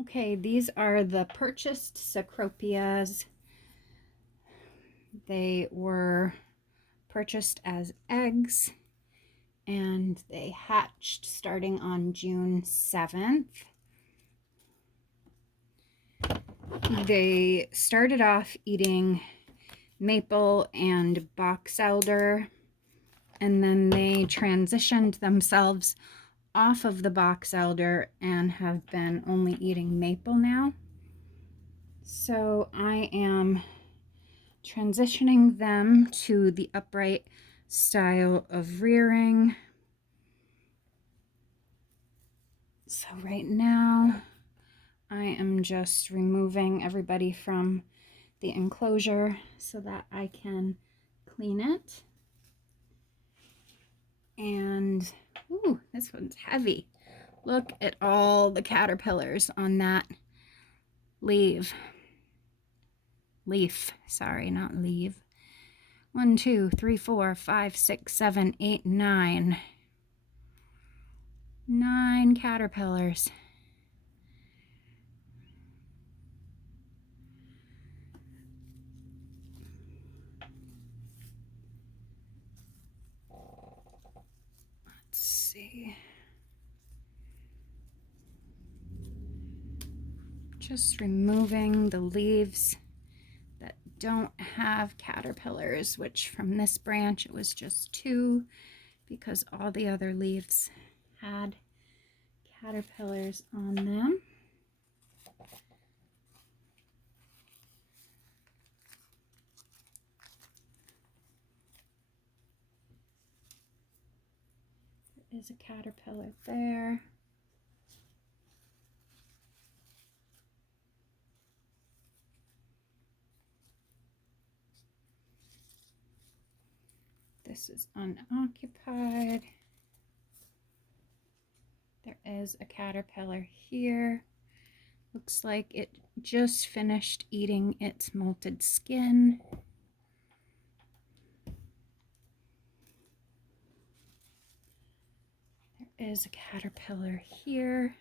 Okay, these are the purchased Cecropias. They were purchased as eggs and they hatched starting on June 7th. They started off eating maple and box elder, and then they transitioned themselves off of the box elder and have been only eating maple now. So I am transitioning them to the upright style of rearing. So right now I am just removing everybody from the enclosure so that I can clean it. And ooh, this one's heavy. Look at all the caterpillars on that leaf, sorry, not leaf. 1, 2, 3, 4, 5, 6, 7, 8, 9. 9 caterpillars. Let's see. Just removing the leaves that don't have caterpillars, which from this branch it was just 2 because all the other leaves had caterpillars on them. There is a caterpillar there. This is unoccupied. There is a caterpillar here. Looks like it just finished eating its molted skin. There is a caterpillar here.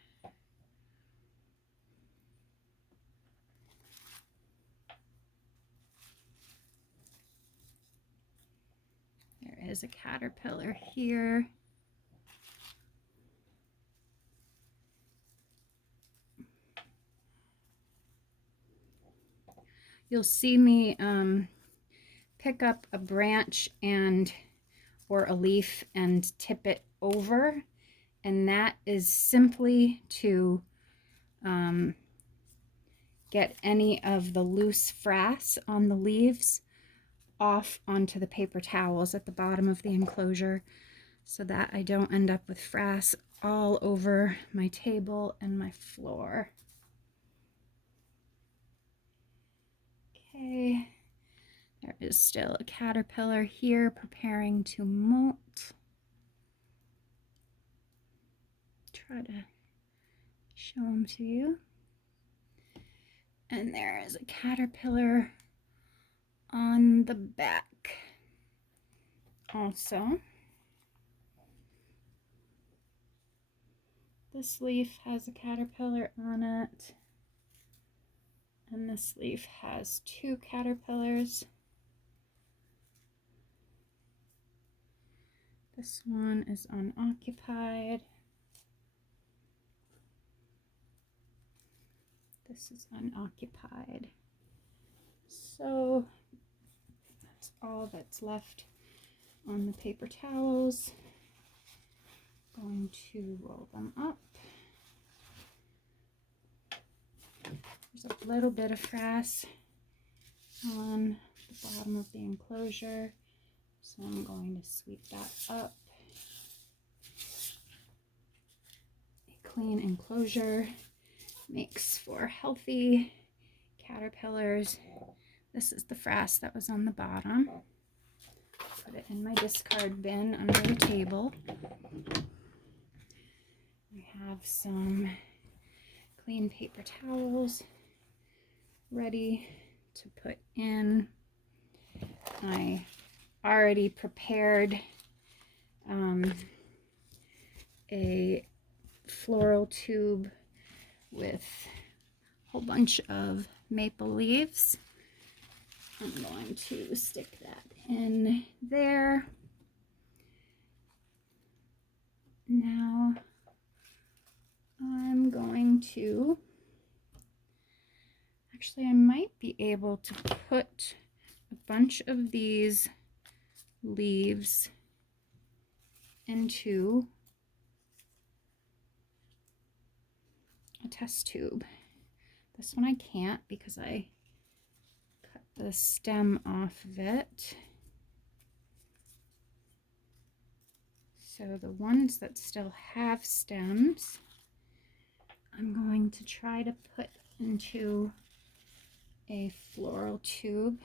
There is a caterpillar here. You'll see me pick up a branch or a leaf and tip it over, and that is simply to get any of the loose frass on the leaves off onto the paper towels at the bottom of the enclosure so that I don't end up with frass all over my table and my floor. Okay, there is still a caterpillar here preparing to molt. Try to show them to you. And there is a caterpillar on the back also. This leaf has a caterpillar on it. And this leaf has 2 caterpillars. This one is unoccupied. This is unoccupied. So that's all that's left on the paper towels. Going to roll them up. There's a little bit of frass on the bottom of the enclosure, so I'm going to sweep that up. A clean enclosure makes for healthy caterpillars. This is the frass that was on the bottom. Put it in my discard bin under the table. I have some clean paper towels ready to put in. I already prepared a floral tube with whole bunch of maple leaves. I'm going to stick that in there. Now I'm going to, actually I might be able to put a bunch of these leaves into a test tube. This one I can't because I cut the stem off of it. So the ones that still have stems, I'm going to try to put into a floral tube.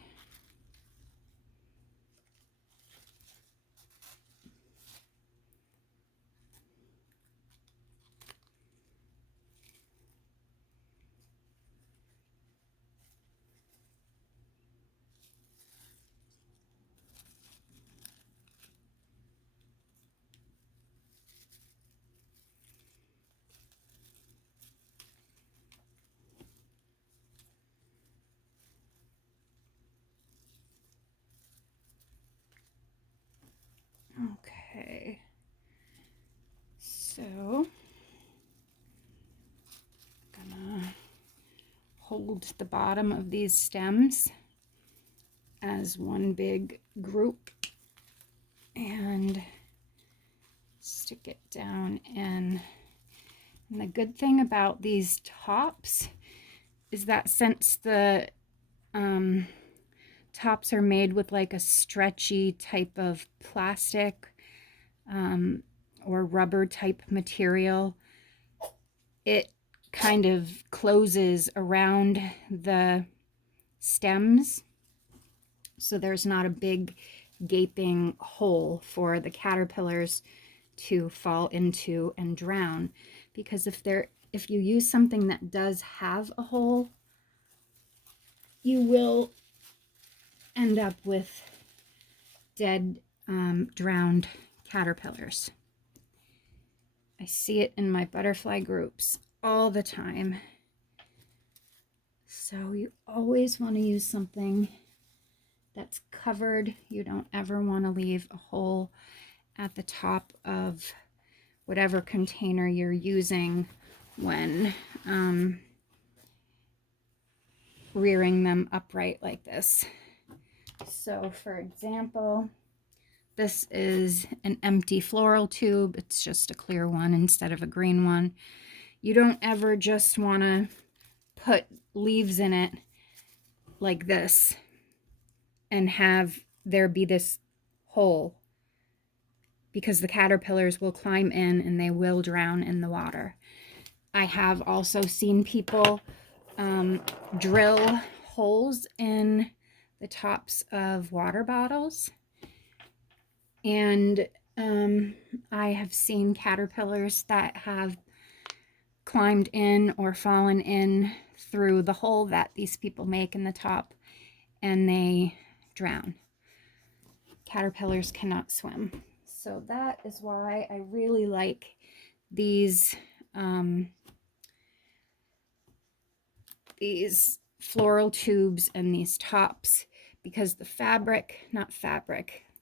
Okay, so I'm gonna hold the bottom of these stems as one big group and stick it down in. And the good thing about these tops is that since the tops are made with like a stretchy type of plastic or rubber type material, it kind of closes around the stems, so there's not a big gaping hole for the caterpillars to fall into and drown. Because if you use something that does have a hole, you will end up with dead, drowned caterpillars. I see it in my butterfly groups all the time. So you always want to use something that's covered. You don't ever want to leave a hole at the top of whatever container you're using when rearing them upright like this. So for example, this is an empty floral tube. It's just a clear one instead of a green one. You don't ever just want to put leaves in it like this and have there be this hole, because the caterpillars will climb in and they will drown in the water. I have also seen people drill holes in the tops of water bottles, and I have seen caterpillars that have climbed in or fallen in through the hole that these people make in the top, and they drown. Caterpillars cannot swim. So that is why I really like these floral tubes and these tops, because the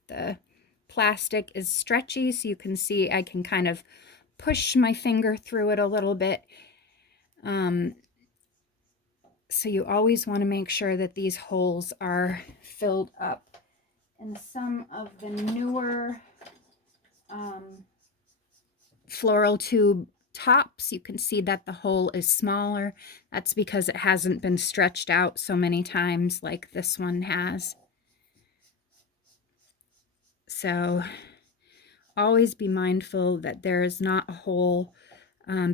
the plastic is stretchy, so you can see I can kind of push my finger through it a little bit. So you always want to make sure that these holes are filled up. And some of the newer floral tube tops, you can see that the hole is smaller. That's because it hasn't been stretched out so many times like this one has. So always be mindful that there is not a hole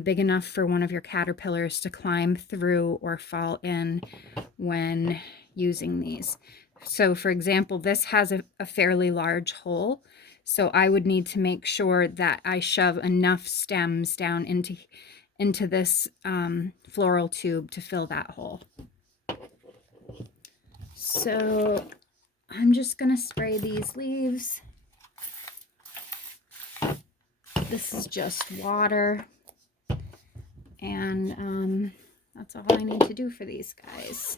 big enough for one of your caterpillars to climb through or fall in when using these. So for example, this has a fairly large hole, so I would need to make sure that I shove enough stems down into this floral tube to fill that hole. So I'm just gonna spray these leaves. This is just water, and that's that's all I need to do for these guys.